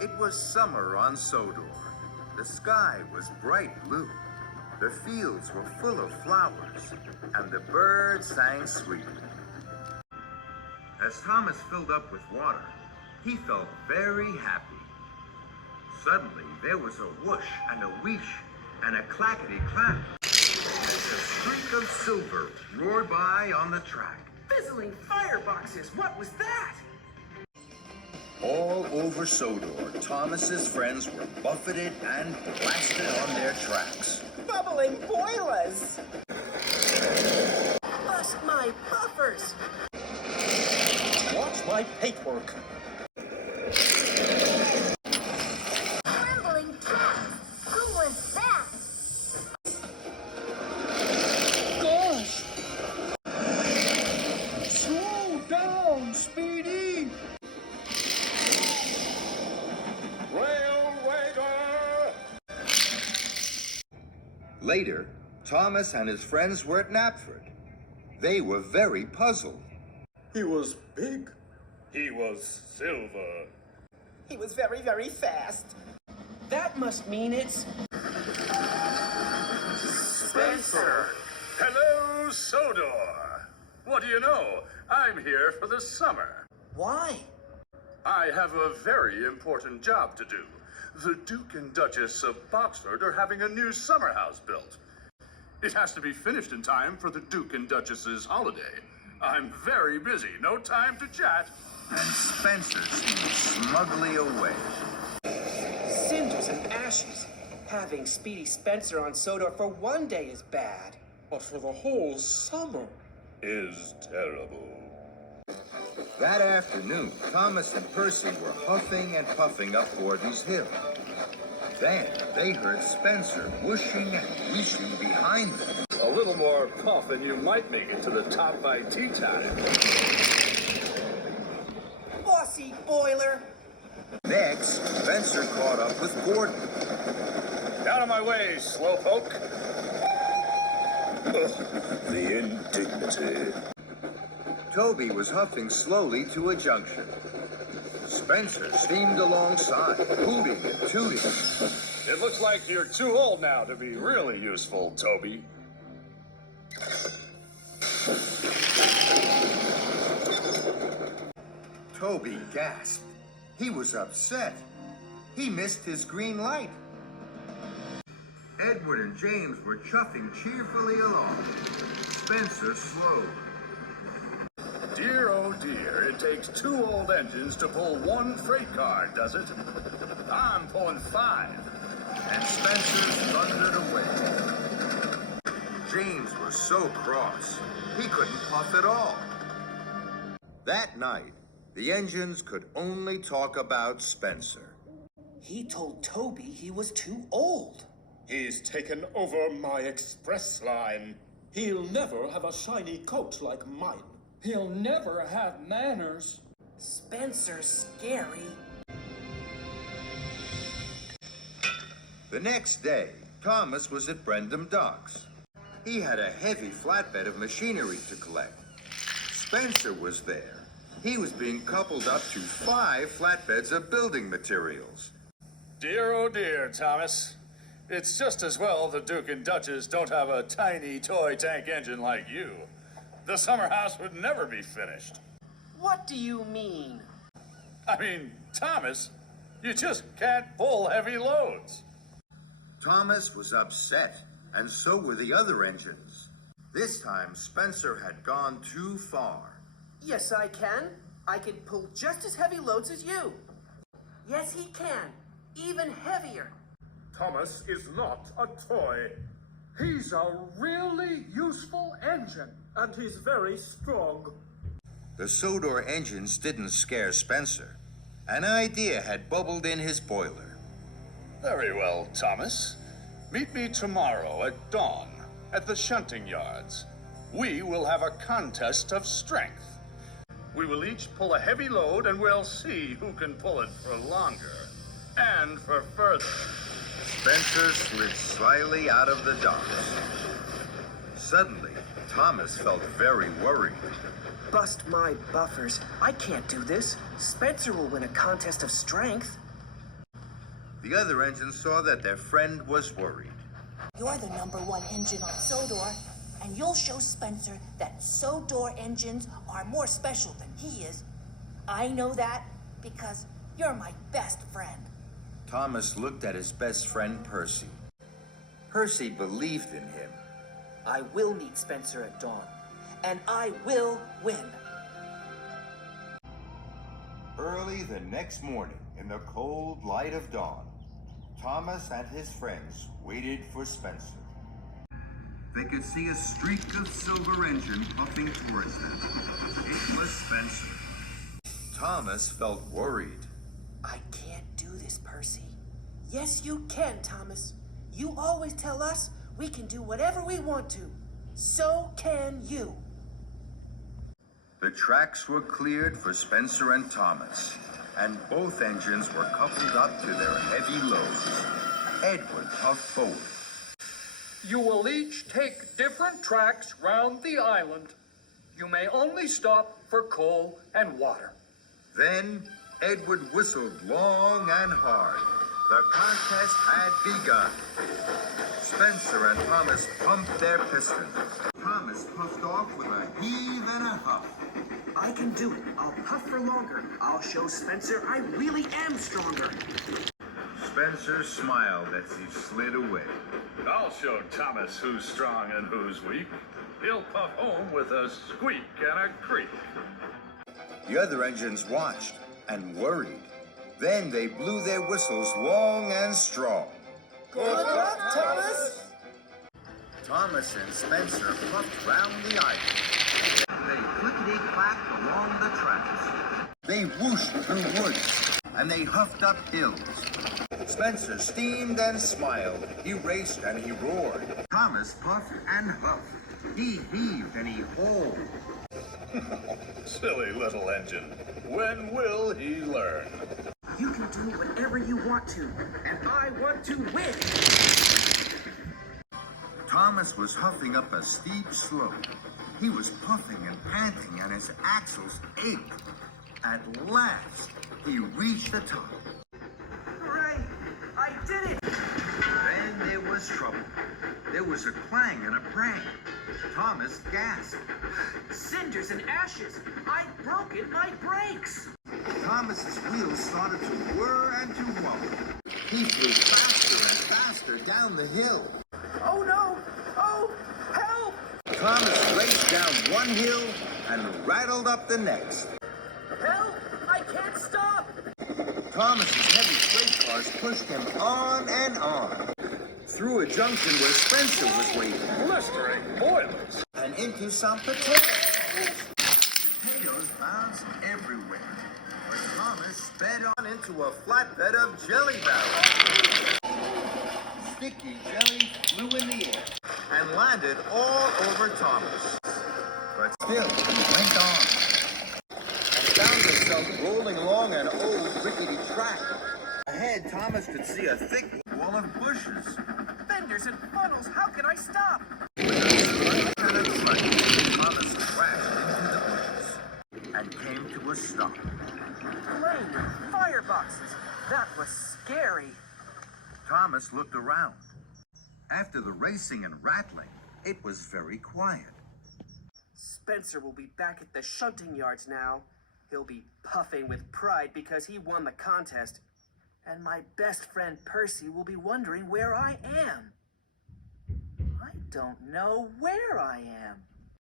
It was summer on Sodor. The sky was bright blue. The fields were full of flowers, and the birds sang sweetly. As Thomas filled up with water, he felt very happy. Suddenly, there was a whoosh and a wheesh and a clackety-clack. A streak of silver roared by on the track. Fizzling fireboxes, what was that? All over Sodor, Thomas's friends were buffeted and blasted on their tracks. Bubbling boilers! Bust my buffers! Watch my paintwork. Trembling cats! Who was that? Gosh! Slow down, Speedy! Railwaider! Later, Thomas and his friends were at Knapford. They were very puzzled. He was big. He was silver. He was very, very fast. That must mean it's... Spencer! Hello, Sodor. What do you know? I'm here for the summer. Why? I have a very important job to do. The Duke and Duchess of Boxford are having a new summer house built. It has to be finished in time for the Duke and Duchess's holiday. I'm very busy. No time to chat. And Spencer seemed smugly away. Cinders and ashes. Having Speedy Spencer on Sodor for one day is bad. But for the whole summer is terrible. That afternoon, Thomas and Percy were huffing and puffing up Gordon's Hill. Then they heard Spencer whooshing and wheeshing behind them. A little more puff and you might make it to the top by tea time. Bossy boiler! Next, Spencer caught up with Gordon. Out of my way, slowpoke. The indignity. Toby was huffing slowly to a junction. Spencer steamed alongside, hooting and tooting. It looks like you're too old now to be really useful, Toby. Toby gasped. He was upset. He missed his green light. Edward and James were chuffing cheerfully along. Spencer slowed. Dear, oh dear, it takes 2 old engines to pull 1 freight car, does it? I'm pulling 5. And Spencer thundered away. James was so cross, he couldn't puff at all. That night, the engines could only talk about Spencer. He told Toby he was too old. He's taken over my express line. He'll never have a shiny coat like mine. He'll never have manners. Spencer's scary. The next day, Thomas was at Brendam Docks. He had a heavy flatbed of machinery to collect. Spencer was there. He was being coupled up to 5 flatbeds of building materials. Dear, oh dear, Thomas. It's just as well the Duke and Duchess don't have a tiny toy tank engine like you. The summer house would never be finished. What do you mean? I mean, Thomas, you just can't pull heavy loads. Thomas was upset, and so were the other engines. This time, Spencer had gone too far. Yes, I can. I can pull just as heavy loads as you. Yes, he can. Even heavier. Thomas is not a toy. He's a really useful engine, and he's very strong. The Sodor engines didn't scare Spencer. An idea had bubbled in his boiler. Very well, Thomas. Meet me tomorrow at dawn at the shunting yards. We will have a contest of strength. We will each pull a heavy load and we'll see who can pull it for longer and for further. Spencer slid slyly out of the docks. Suddenly, Thomas felt very worried. Bust my buffers. I can't do this. Spencer will win a contest of strength. The other engines saw that their friend was worried. You're the #1 engine on Sodor, and you'll show Spencer that Sodor engines are more special than he is. I know that because you're my best friend. Thomas looked at his best friend, Percy. Percy believed in him. I will meet Spencer at dawn, and I will win. Early the next morning, in the cold light of dawn, Thomas and his friends waited for Spencer. They could see a streak of silver engine puffing towards them. It was Spencer. Thomas felt worried. I can't do this, Percy. Yes, you can, Thomas. You always tell us we can do whatever we want to. So can you. The tracks were cleared for Spencer and Thomas, and both engines were coupled up to their heavy loads. Edward puffed forward. You will each take different tracks round the island. You may only stop for coal and water. Then Edward whistled long and hard. The contest had begun. Spencer and Thomas pumped their pistons. Thomas puffed off with a heave and a huff. I can do it. I'll puff for longer. I'll show Spencer I really am stronger. Spencer smiled as he slid away. I'll show Thomas who's strong and who's weak. He'll puff home with a squeak and a creak. The other engines watched and worried. Then they blew their whistles long and strong. Good luck, Thomas! Thomas and Spencer puffed round the island. They clickety-clacked along the tracks. They whooshed through woods, and they huffed up hills. Spencer steamed and smiled. He raced and he roared. Thomas puffed and huffed. He heaved and he hauled. Silly little engine. When will he learn? You can do whatever you want to, and I want to win! Thomas was huffing up a steep slope. He was puffing and panting, and his axles ached. At last, he reached the top. Hooray! I did it! Then there was trouble. There was a clang and a prang. Thomas gasped. Cinders and ashes! I've broken my brakes! Thomas's wheels started to whir and to wobble. He flew faster and faster down the hill. Oh no! Oh, help! Thomas raced down one hill and rattled up the next. Help! I can't stop! Thomas's heavy freight cars pushed him on and on. Through a junction where Spencer was waiting. Blistering boilers. And into some potatoes. Potatoes bounced everywhere. But Thomas sped on into a flatbed of jelly barrels. Sticky jelly flew in the air and landed all over Thomas. But still, he went on and found himself rolling along an old rickety track. Ahead, Thomas could see a thick wall of bushes. Fenders and funnels, how can I stop? Thomas crashed into the bushes and came to a stop. Flaming fireboxes. That was scary. Thomas looked around. After the racing and rattling, it was very quiet. Spencer will be back at the shunting yards now. He'll be puffing with pride because he won the contest. And my best friend Percy will be wondering where I am. I don't know where I am.